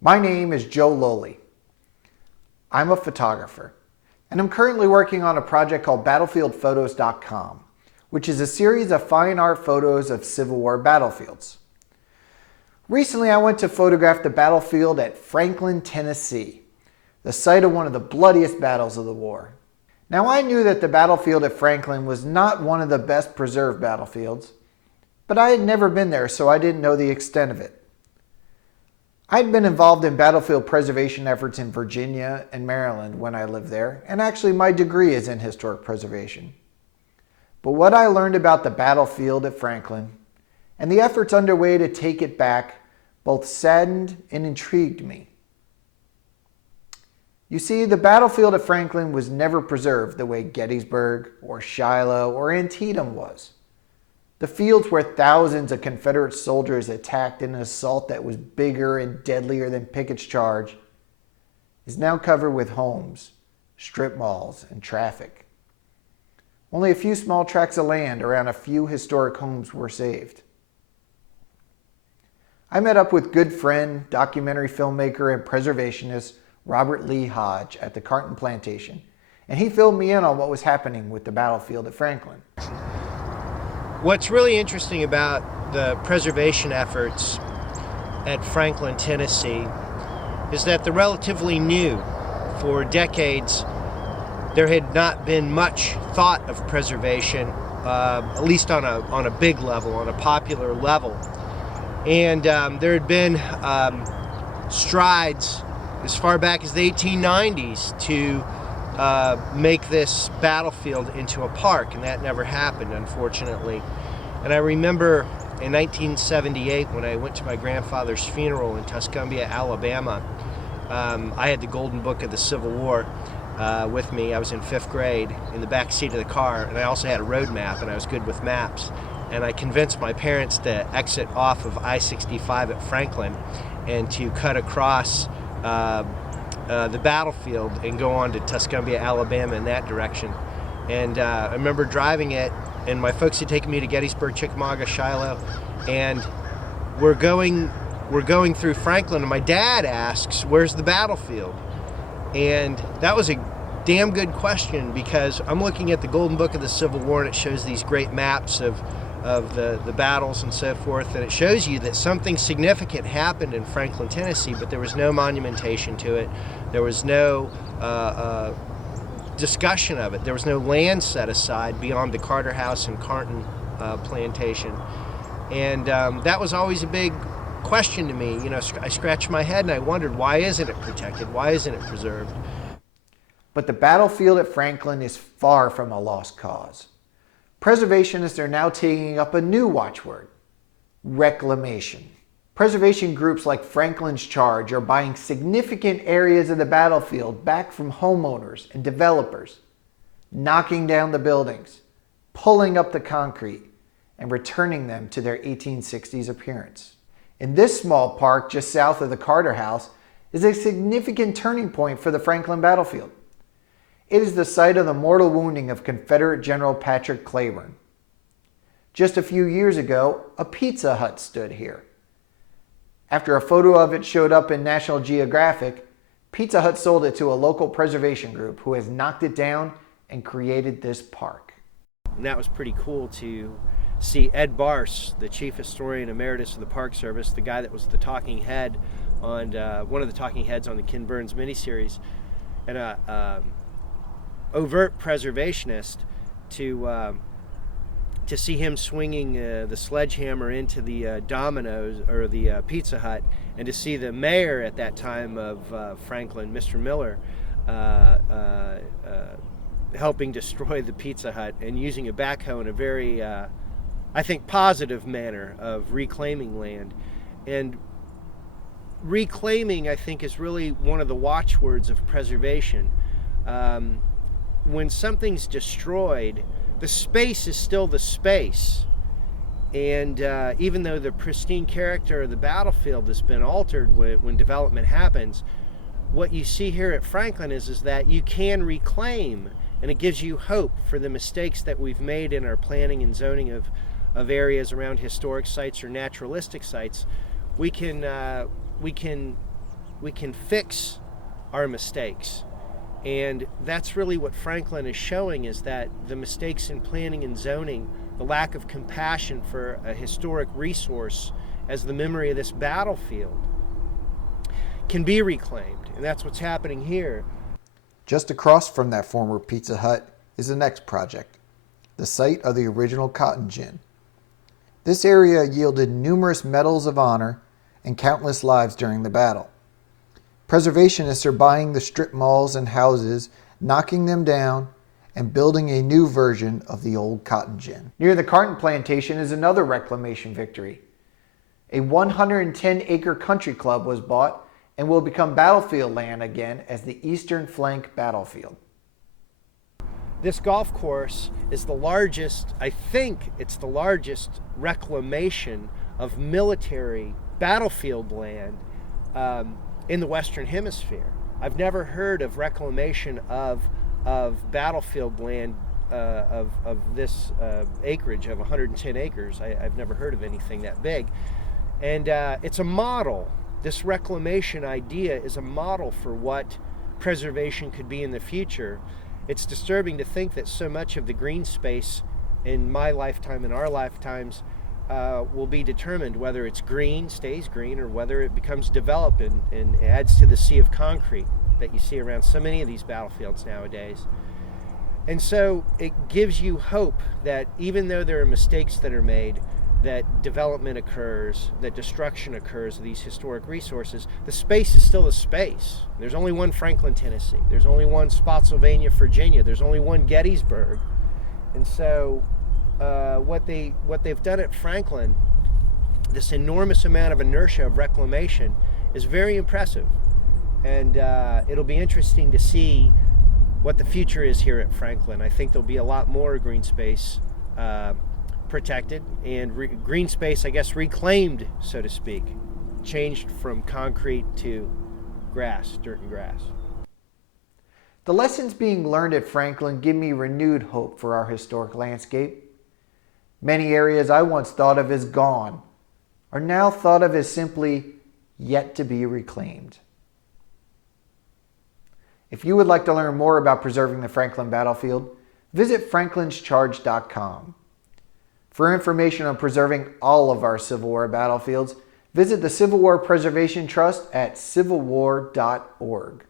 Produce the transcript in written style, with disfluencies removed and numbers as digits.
My name is Joe Loehle. I'm a photographer, and I'm currently working on a project called BattlefieldPhotos.com, which is a series of fine art photos of Civil War battlefields. Recently, I went to photograph the battlefield at Franklin, Tennessee, the site of one of the bloodiest battles of the war. Now, I knew that the battlefield at Franklin was not one of the best preserved battlefields, but I had never been there, so I didn't know the extent of it. I'd been involved in battlefield preservation efforts in Virginia and Maryland when I lived there, and actually my degree is in historic preservation. But what I learned about the battlefield at Franklin and the efforts underway to take it back both saddened and intrigued me. You see, the battlefield at Franklin was never preserved the way Gettysburg or Shiloh or Antietam was. The fields where thousands of Confederate soldiers attacked in an assault that was bigger and deadlier than Pickett's charge is now covered with homes, strip malls, and traffic. Only a few small tracts of land around a few historic homes were saved. I met up with good friend, documentary filmmaker, and preservationist Robert Lee Hodge at the Carton Plantation, and he filled me in on what was happening with the battlefield at Franklin. What's really interesting about the preservation efforts at Franklin, Tennessee, is that they're relatively new. For decades, there had not been much thought of preservation, at least on a big level, on a popular level. And there had been strides as far back as the 1890s to make this battlefield into a park, and that never happened, unfortunately. And I remember in 1978 when I went to my grandfather's funeral in Tuscumbia, Alabama, I had the Golden Book of the Civil War with me. I was in 5th grade in the back seat of the car, and I also had a road map, and I was good with maps. And I convinced my parents to exit off of I-65 at Franklin and to cut across the battlefield and go on to Tuscumbia, Alabama in that direction. And I remember driving it, and my folks had taken me to Gettysburg, Chickamauga, Shiloh, and we're going through Franklin, and my dad asks, "Where's the battlefield?" And that was a damn good question, because I'm looking at the Golden Book of the Civil War, and it shows these great maps of the battles and so forth, and it shows you that something significant happened in Franklin, Tennessee, but there was no monumentation to it. There was no discussion of it. There was no land set aside beyond the Carter House and Carton plantation. And that was always a big question to me. You know, I scratched my head and I wondered, why isn't it protected? Why isn't it preserved? But the battlefield at Franklin is far from a lost cause. Preservationists are now taking up a new watchword: reclamation. Preservation groups like Franklin's Charge are buying significant areas of the battlefield back from homeowners and developers, knocking down the buildings, pulling up the concrete, and returning them to their 1860s appearance. In this small park just south of the Carter House is a significant turning point for the Franklin battlefield. It is the site of the mortal wounding of Confederate General Patrick Cleburne. Just a few years ago, a Pizza Hut stood here. After a photo of it showed up in National Geographic, Pizza Hut sold it to a local preservation group who has knocked it down and created this park. And that was pretty cool to see Ed Barse, the chief historian emeritus of the Park Service, the guy that was the talking head on one of the talking heads on the Ken Burns miniseries, and a overt preservationist, to see him swinging the sledgehammer into the Domino's or the Pizza Hut, and to see the mayor at that time of Franklin, Mr. Miller, helping destroy the Pizza Hut and using a backhoe in a very, I think, positive manner of reclaiming land. And reclaiming, I think, is really one of the watchwords of preservation. When something's destroyed, the space is still the space. And even though the pristine character of the battlefield has been altered when development happens, what you see here at Franklin is that you can reclaim, and it gives you hope for the mistakes that we've made in our planning and zoning of areas around historic sites or naturalistic sites. We can we can fix our mistakes. And that's really what Franklin is showing, is that the mistakes in planning and zoning, the lack of compassion for a historic resource as the memory of this battlefield, can be reclaimed. And that's what's happening here. Just across from that former Pizza Hut is the next project, the site of the original cotton gin. This area yielded numerous medals of honor and countless lives during the battle. Preservationists are buying the strip malls and houses, knocking them down, and building a new version of the old cotton gin. Near the Carton Plantation is another reclamation victory. A 110-acre country club was bought and will become battlefield land again as the Eastern Flank Battlefield. This golf course is the largest, I think it's the largest reclamation of military battlefield land in the Western Hemisphere. I've never heard of reclamation of battlefield land of this acreage of 110 acres. I've never heard of anything that big. And it's a model. This reclamation idea is a model for what preservation could be in the future. It's disturbing to think that so much of the green space in my lifetime and our lifetimes will be determined whether it's green, stays green, or whether it becomes developed and adds to the sea of concrete that you see around so many of these battlefields nowadays. And so it gives you hope that even though there are mistakes that are made, that development occurs, that destruction occurs of these historic resources, the space is still a space. There's only one Franklin, Tennessee. There's only one Spotsylvania, Virginia. There's only one Gettysburg. And so what they've done at Franklin, this enormous amount of inertia of reclamation, is very impressive. And it'll be interesting to see what the future is here at Franklin. I think there'll be a lot more green space protected and green space, I guess, reclaimed, so to speak, changed from concrete to grass, dirt and grass. The lessons being learned at Franklin give me renewed hope for our historic landscape. Many areas I once thought of as gone are now thought of as simply yet to be reclaimed. If you would like to learn more about preserving the Franklin battlefield, visit franklinscharge.com. For information on preserving all of our Civil War battlefields, visit the Civil War Preservation Trust at civilwar.org.